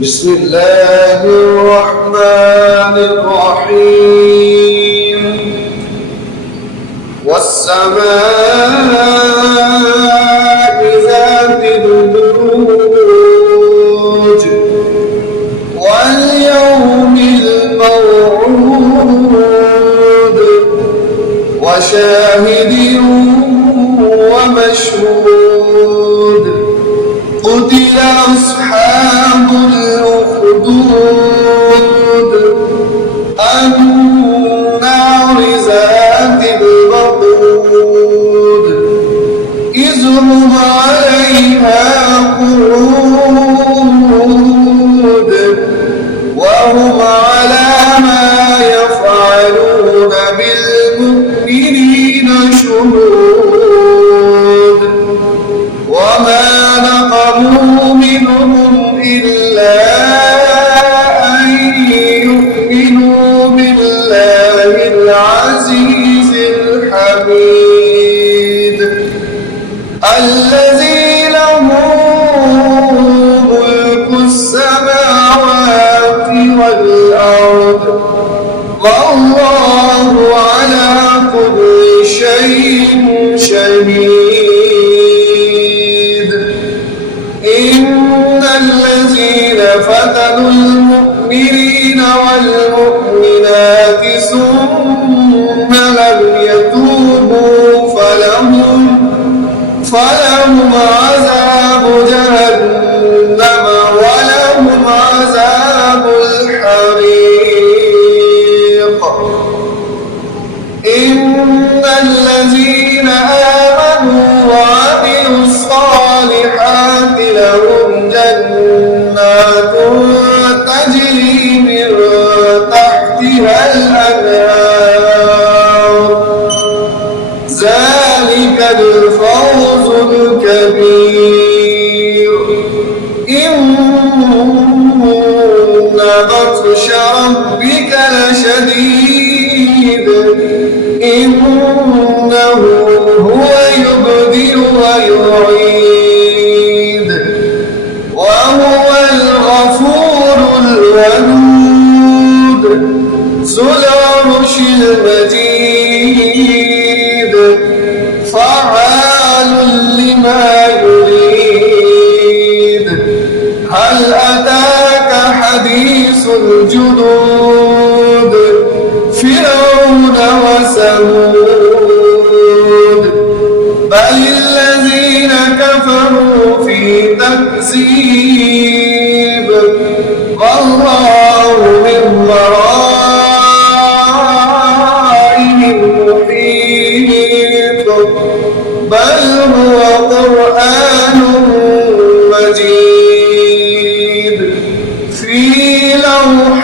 بسم الله الرحمن الرحيم والسماء ذات البروج واليوم الموعود وشاهد ومشهود قتل أصحاب الأخدود النار ذات الوقود إذ هم عليها قعود وهم على ما يفعلون بالمؤمنين شهود وما نقموا منهم إلا أن يؤمنوا بالله العزيز الحميد الذي له ملك السماوات والأرض والله على كل شيء شهيد إن الذين فتنوا المؤمنين والمؤمنات ثم لم يتوبوا فلهم عذاب جهنم ولهم عذاب الحريق إن الذين آمنوا وعملوا الصالحات لهم جنات تجري من تحتها الأنهار ذلك الفوز الكبير إن بطش ربك لشديد إنه هو يبدئ ويعيد وهو الغفور الودود ذو العرش المجيد فعال لما يريد هل أتاك حديث الجنود فرعون وثمود بل الذين كفروا في تكذيب والله من ورائهم محيط بل هو قرآن مجيد في لوح